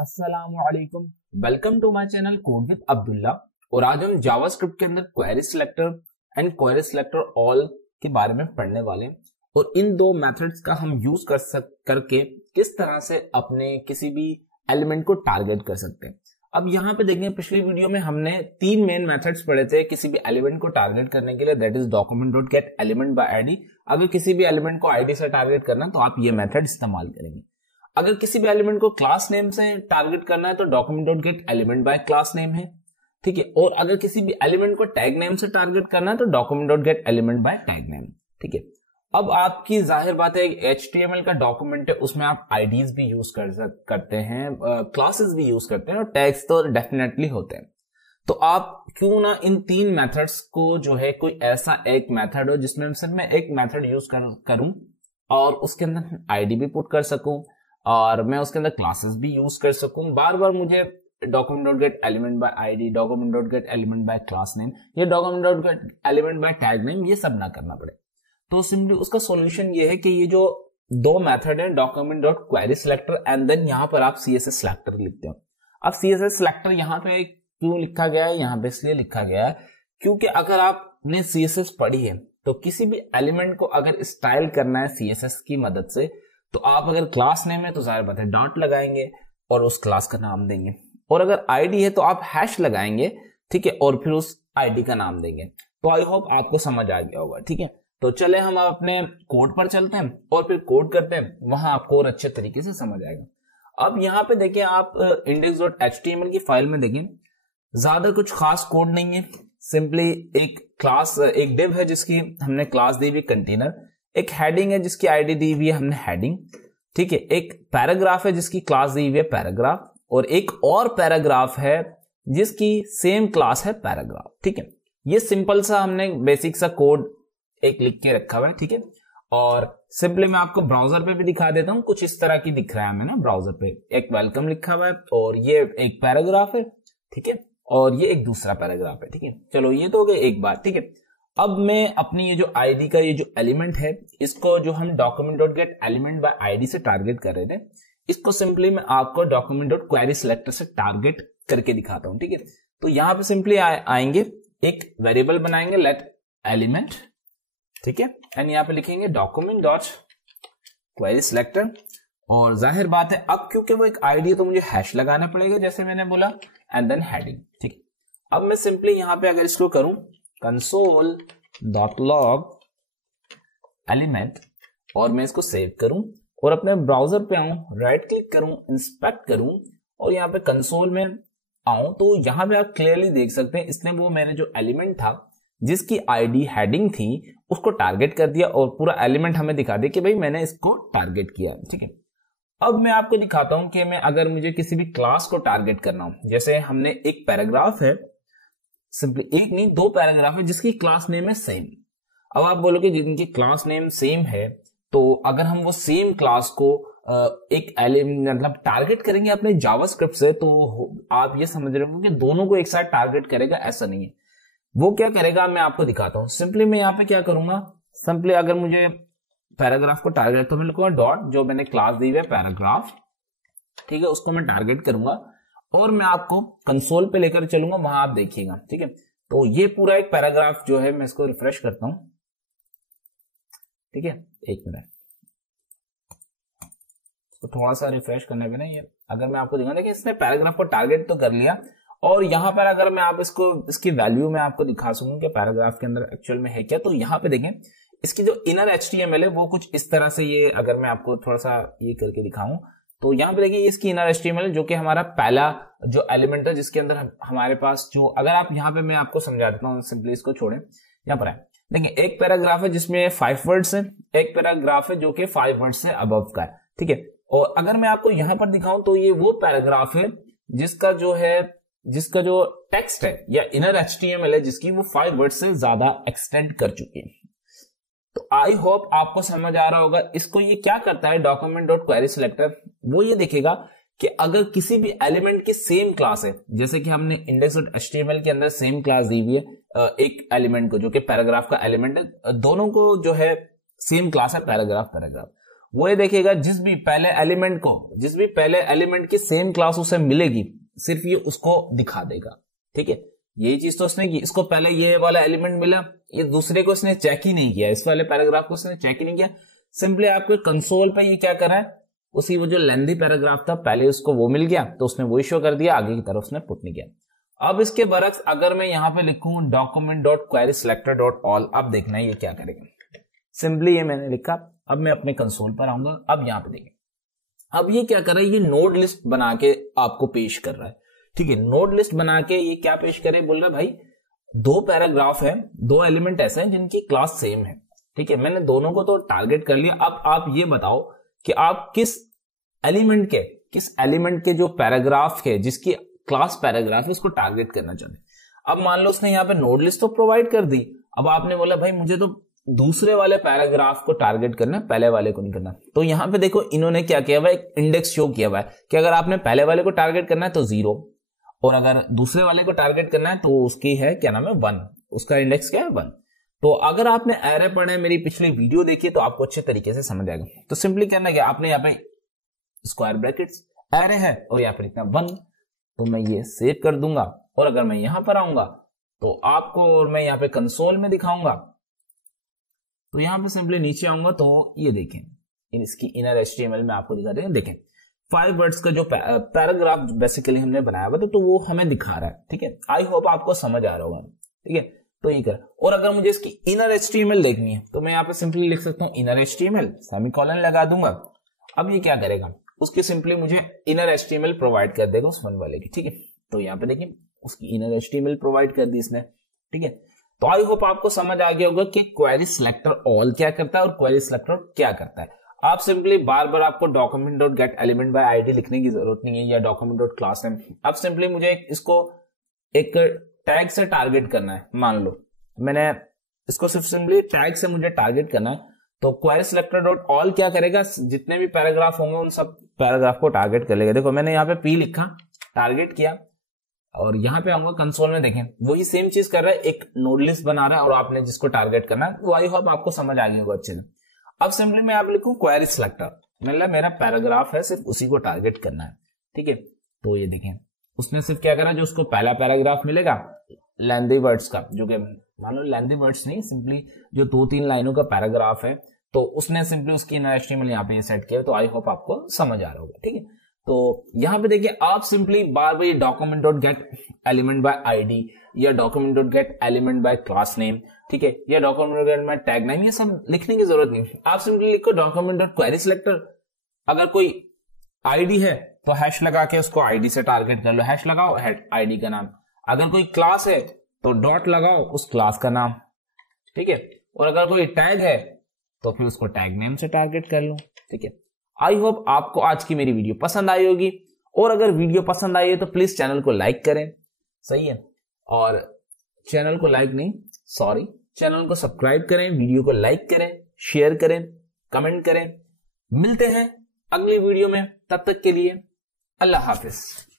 अस्सलामुअलैकुम, welcome to my channel code with Abdullah. और आज हम जावास्क्रिप्ट के अंदर query selector and query selector all के बारे में पढ़ने वाले हैं और इन दो मेथड्स का हम यूज करके किस तरह से अपने किसी भी एलिमेंट को टारगेट कर सकते हैं। अब यहाँ पे देखेंगे, पिछली वीडियो में हमने तीन मेन मेथड्स पढ़े थे किसी भी एलिमेंट को टारगेट करने के लिए, that is document dot get element by ID. अगर किसी भी एलिमेंट को आईडी से टारगेट करना है तो आप ये मेथड इस्तेमाल करेंगे। अगर किसी भी एलिमेंट को क्लास नेम से टारगेट करना है तो document dot get element by class name है, ठीक है। और अगर किसी भी एलिमेंट को टैग नेम से टारगेट करना है तो document dot get element by tag name, ठीक है। अब आपकी जाहिर बात है HTML का डॉक्यूमेंट है, उसमें आप आईडीज भी यूज करते हैं, क्लासेस भी यूज करते हैं और टैग्स तो डेफिनेटली होते हैं। तो आप क्यों ना इन तीन मेथड्स को जो है कोई ऐसा एक मेथड हो जिसमें सिर्फ मैं एक मेथड यूज करूं और उसके अंदर आईडी भी पुट कर सकूं और मैं उसके अंदर क्लासेस भी यूज कर सकूं। बार बार मुझे document dot get element by ID, document dot get element by class name या document dot get element by tag name ये सब ना करना पड़े। तो सिंपली उसका सॉल्यूशन ये है कि ये जो दो मेथड है document dot query selector and then यहाँ पर आप CSS सिलेक्टर लिखते हो। अब CSS सिलेक्टर यहाँ पे क्यों लिखा गया है, यहाँ पे इसलिए लिखा गया है क्योंकि अगर आपने CSS पढ़ी है तो किसी भी एलिमेंट को अगर स्टाइल करना है CSS की मदद से तो आप अगर क्लास नेम है तो जाहिर बात है डॉट लगाएंगे और उस क्लास का नाम देंगे, और अगर आईडी है तो आप हैश लगाएंगे, ठीक है, और फिर उस आईडी का नाम देंगे। तो आई होप आपको समझ आ गया होगा, ठीक है। तो चले हम अपने कोड पर चलते हैं और फिर कोड करते हैं, वहां आपको और अच्छे तरीके से समझ आएगा। अब यहाँ पे देखिए आप index.html की फाइल में देखें, ज्यादा कुछ खास कोड नहीं है, सिंपली एक क्लास, एक डिव है जिसकी हमने क्लास दी हुई कंटेनर, एक हेडिंग है जिसकी आईडी दी हुई है हमने हेडिंग, ठीक है, एक पैराग्राफ है जिसकी क्लास दी हुई है पैराग्राफ, और एक और पैराग्राफ है जिसकी सेम क्लास है पैराग्राफ, ठीक है। ये सिंपल सा हमने बेसिक सा कोड एक लिख के रखा हुआ है, ठीक है। और सिंपली मैं आपको ब्राउजर पे भी दिखा देता हूं, कुछ इस तरह की दिख रहा है हमें ना ब्राउजर पे, एक वेलकम लिखा हुआ है और ये एक पैराग्राफ है, ठीक है, और ये एक दूसरा पैराग्राफ है, ठीक है। चलो ये तो हो गया एक बात, ठीक है। अब मैं अपनी ये जो आईडी का ये जो एलिमेंट है इसको जो हम document dot get element by ID से टारगेट कर रहे थे, इसको सिंपली मैं आपको डॉक्यूमेंट डॉट क्वेरी सिलेक्टर से टारगेट करके दिखाता हूं, ठीक है। तो यहां पे सिंपली आएंगे, एक वेरिएबल बनाएंगे लेट एलिमेंट, ठीक है, एंड यहाँ पे लिखेंगे डॉक्यूमेंट डॉट क्वेरी सिलेक्टर, और जाहिर बात है अब क्योंकि वो एक आईडी है तो मुझे हैश लगाना पड़ेगा जैसे मैंने बोला, एंड देन हेडिंग, ठीक है। अब मैं सिंपली यहाँ पे अगर इसको करूं कंसोल डॉट लॉग एलिमेंट और मैं इसको सेव करूं और अपने ब्राउजर पे आऊं, राइट क्लिक करूं, इंस्पेक्ट करूं और यहाँ पे कंसोल में आऊं, तो यहाँ पे आप क्लियरली देख सकते हैं इसने वो मैंने जो एलिमेंट था जिसकी आईडी हेडिंग थी उसको टारगेट कर दिया और पूरा एलिमेंट हमें दिखा दिया कि भाई मैंने इसको टारगेट किया, ठीक है। अब मैं आपको दिखाता हूं कि मैं अगर मुझे किसी भी क्लास को टारगेट करना हो, जैसे हमने एक पैराग्राफ है, सिंपली एक नहीं दो पैराग्राफ है जिसकी क्लास नेम है सेम। अब आप बोलोगे जिनकी क्लास नेम सेम है तो अगर हम वो सेम क्लास को एक मतलब टारगेट करेंगे अपने जावास्क्रिप्ट से तो आप ये समझ रहे हो कि दोनों को एक साथ टारगेट करेगा, ऐसा नहीं है। वो क्या करेगा मैं आपको दिखाता हूं। सिंपली मैं यहाँ पे क्या करूंगा, सिंपली अगर मुझे पैराग्राफ को टारगेट तो मैं लिखूंगा डॉट जो मैंने क्लास दी है पैराग्राफ, ठीक है, उसको मैं टारगेट करूंगा और मैं आपको कंसोल पे लेकर चलूंगा, वहां आप देखिएगा, ठीक है। तो ये पूरा एक पैराग्राफ जो है मैं इसको रिफ्रेश करता हूं, ठीक है, एक मिनट, तो थोड़ा सा रिफ्रेश करने पे ना ये अगर मैं आपको दिखाऊंगा कि इसने पैराग्राफ को टारगेट तो कर लिया, और यहां पर अगर मैं आप इसको इसकी वैल्यू में आपको दिखा सकूं कि पैराग्राफ के अंदर एक्चुअल में है क्या, तो यहां पे देखें इसकी जो इनर HTML है वो कुछ इस तरह से, ये अगर मैं आपको थोड़ा सा ये करके दिखाऊं तो यहां पे देखिए इसकी इनर HTML जो कि हमारा पहला जो एलिमेंट है जिसके अंदर हमारे पास जो, अगर आप यहाँ पे मैं आपको समझा देता हूँ, सिंपली इसको छोड़ें, यहाँ पर है देखिए एक पैराग्राफ है जिसमें 5 वर्ड्स है, एक पैराग्राफ है जो कि 5 वर्ड्स से अबव का है, ठीक है। और अगर मैं आपको यहां पर दिखाऊं तो ये वो पैराग्राफ है जिसका जो टेक्स्ट है या इनर HTML है जिसकी वो 5 वर्ड से ज्यादा एक्सटेंड कर चुकी है। तो आई होप आपको समझ आ रहा होगा। इसको ये क्या करता है डॉक्यूमेंट डॉट क्वेरी सिलेक्टर, वो ये देखेगा कि अगर किसी भी एलिमेंट की सेम क्लास है, जैसे कि हमने index.html के अंदर सेम क्लास दी हुई है एक एलिमेंट को जो कि पैराग्राफ का एलिमेंट है, दोनों को जो है सेम क्लास है पैराग्राफ, वो ये देखेगा जिस भी पहले एलिमेंट की सेम क्लास उसे मिलेगी, सिर्फ ये उसको दिखा देगा। ठीक है, यही चीज तो उसने की। इसको पहले ये वाला एलिमेंट मिला, ये दूसरे को इसने चेक ही नहीं किया, इस वाले पैराग्राफ को उसने चेक ही नहीं किया। सिंपली आपके कंसोल पे ये क्या कर रहा है, उसी वो जो लेंथी पैराग्राफ था पहले उसको वो मिल गया तो उसने वही शो कर दिया, आगे की तरफ उसने पुट नहीं किया। अब इसके बरक्स अगर मैं यहाँ पे लिखूं document.querySelector.all, अब देखना है ये क्या करेगा। सिंपली ये मैंने लिखा, अब मैं अपने कंसोल पर आऊंगा। अब यहाँ पे देखिए, अब ये क्या कर रहा है, ये नोड लिस्ट बना के आपको पेश कर रहा है। ठीक है, नोड लिस्ट बना के ये क्या पेश करे, बोल रहा है भाई 2 पैराग्राफ है, 2 एलिमेंट ऐसे हैं जिनकी क्लास सेम है। ठीक है, मैंने दोनों को तो टारगेट कर लिया। अब आप ये बताओ कि आप किस एलिमेंट के जो पैराग्राफ है, जिसकी क्लास पैराग्राफ है, उसको टारगेट करना चाहते हैं। अब मान लो उसने यहाँ पे नोड लिस्ट तो प्रोवाइड कर दी, अब आपने बोला भाई मुझे तो दूसरे वाले पैराग्राफ को टारगेट करना है, पहले वाले को नहीं करना। तो यहाँ पे देखो इन्होंने क्या किया हुआ है, एक इंडेक्स शो किया हुआ है कि अगर आपने पहले वाले को टारगेट करना है तो 0, और अगर दूसरे वाले को टारगेट करना है तो उसकी है क्या नाम है 1, उसका इंडेक्स क्या है 1। तो अगर आपने एरे पढ़े, मेरी पिछली वीडियो देखी तो आपको अच्छे तरीके से समझ आएगा। तो सिंपली करना है, आपने यहाँ पे स्क्वायर ब्रैकेट्स एरे है और यहाँ पर इतना 1, तो मैं ये सेव कर दूंगा। और अगर मैं यहां पर आऊंगा तो आपको, और मैं यहाँ पे कंसोल में दिखाऊंगा, तो यहां पे सिंपली नीचे आऊंगा तो ये देखें, इसकी इनर HTML में आपको दिखा देंगे। देखें 5 वर्ड्स का जो पैराग्राफ बेसिकली हमने बनाया हुआ तो वो हमें दिखा रहा है। ठीक है, आई होप आपको समझ आ रहा होगा। ठीक है, तो ये कर। और अगर मुझे इसकी इनर HTML देखनी है तो मैं यहाँ पे सिंपली लिख सकता हूँ इनर HTML, सेमीकोलन लगा दूंगा। अब ये क्या करेगा, उसकी सिंपली मुझे इनर HTML प्रोवाइड कर देगा उस 1 वाले की। ठीक है, तो यहाँ पे देखिए उसकी इनर HTML प्रोवाइड कर दी इसने। ठीक है, तो आई होप आपको समझ आ गया होगा कि क्वेरी सिलेक्टर ऑल क्या करता है और क्वेरी सिलेक्टर क्या करता है। आप सिंपली बार बार आपको document.getElementById लिखने की जरूरत नहीं है, या document.className। अब सिंपली मुझे इसको एक टैग से टारगेट करना है। मान लो मैंने इसको सिर्फ सिंपली टैग से मुझे टारगेट करना है, तो क्वेरी सिलेक्टर.all क्या करेगा, जितने भी पैराग्राफ होंगे उन सब पैराग्राफ को टारगेट कर लेगा। देखो मैंने यहाँ पे P लिखा, टारगेट किया, और यहाँ पे आऊंगा कंसोल में, देखें वही सेम चीज कर रहा है, एक नोड लिस्ट बना रहा है और आपने जिसको टारगेट करना है वो आई होप आपको समझ आ गया होगा अच्छे से। अब सिंपली मैं आप लिखूं क्वेरी सिलेक्टर, मतलब मेरा पैराग्राफ है, सिर्फ उसी को टारगेट करना है। ठीक है, तो ये देखें उसने सिर्फ क्या करा, जो उसको पहला पैराग्राफ मिलेगा लेंथी वर्ड्स का, जो कि मान लो लेंथी वर्ड्स नहीं, सिंपली जो 2-3 लाइनों का पैराग्राफ है, तो उसने सिंपली उसकी इनर HTML यहाँ पे ये सेट किया। तो आई होप आपको समझ आ रहा होगा। ठीक है, तो यहाँ पे देखिए आप सिंपली बार बार document.getElementById या document.getElementByClassName, ठीक है, या document.getTagName, ये सब लिखने की जरूरत नहीं। आप सिंपली लिखो document.querySelector। अगर कोई आईडी है तो हैश लगा के उसको आईडी से टारगेट कर लो, हैश लगाओ आईडी का नाम। अगर कोई क्लास है तो डॉट लगाओ उस क्लास का नाम। ठीक है, और अगर कोई टैग है तो फिर उसको टैग नेम से टारगेट कर लो। ठीक है, आई होप आपको आज की मेरी वीडियो पसंद आई होगी, और अगर वीडियो पसंद आई है तो प्लीज चैनल को लाइक करें। सही है, और चैनल को सब्सक्राइब करें, वीडियो को लाइक करें, शेयर करें, कमेंट करें। मिलते हैं अगली वीडियो में, तब तक के लिए अल्लाह हाफिज।